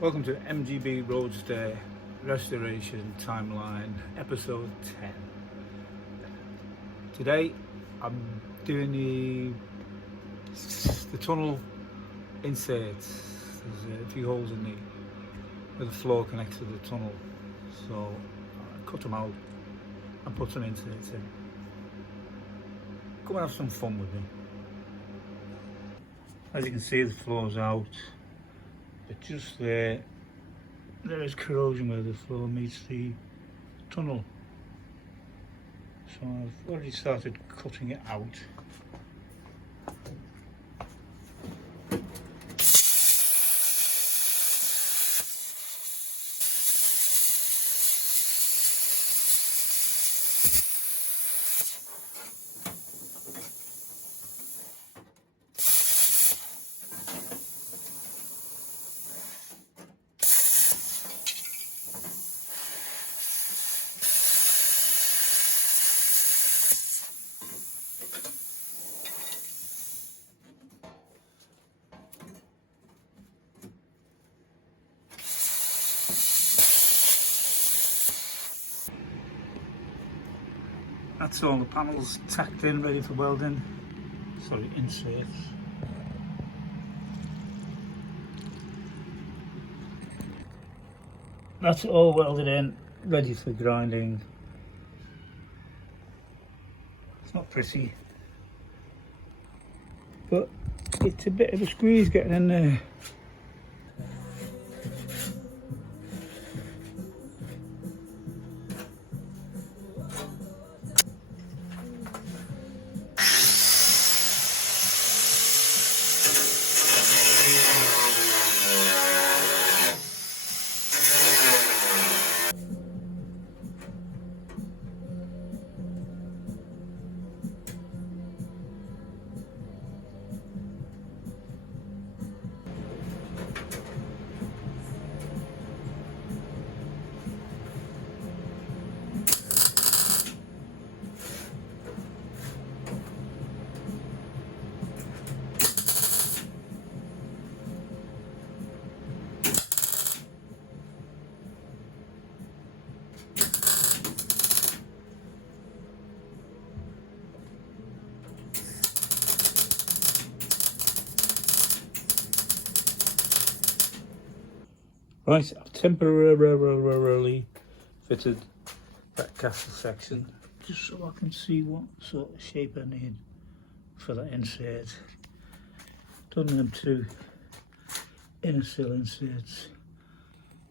Welcome to MGB Roadster Restoration Timeline, episode 10. Today I'm doing the tunnel inserts. There's a few holes in where the floor connects to the tunnel, so I cut them out and put some inserts in. Come and have some fun with me. As you can see, the floor's out. But just there is corrosion where the floor meets the tunnel. So I've already started cutting it out. That's all the panels tacked in, ready for welding. Sorry, inserts. That's all welded in, ready for grinding. It's not pretty, but it's a bit of a squeeze getting in there. Right, I've temporarily fitted that castle section just so I can see what sort of shape I need for that insert. Done them two inner sill inserts.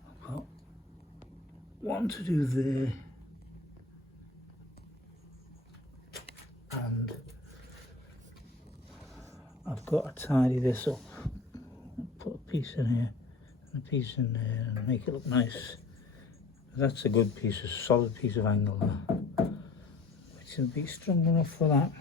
I've got one to do there, and I've got to tidy this up. Put a piece in here and a piece in there and make it look nice. That's a good piece, a solid piece of angle there, which will be strong enough for that.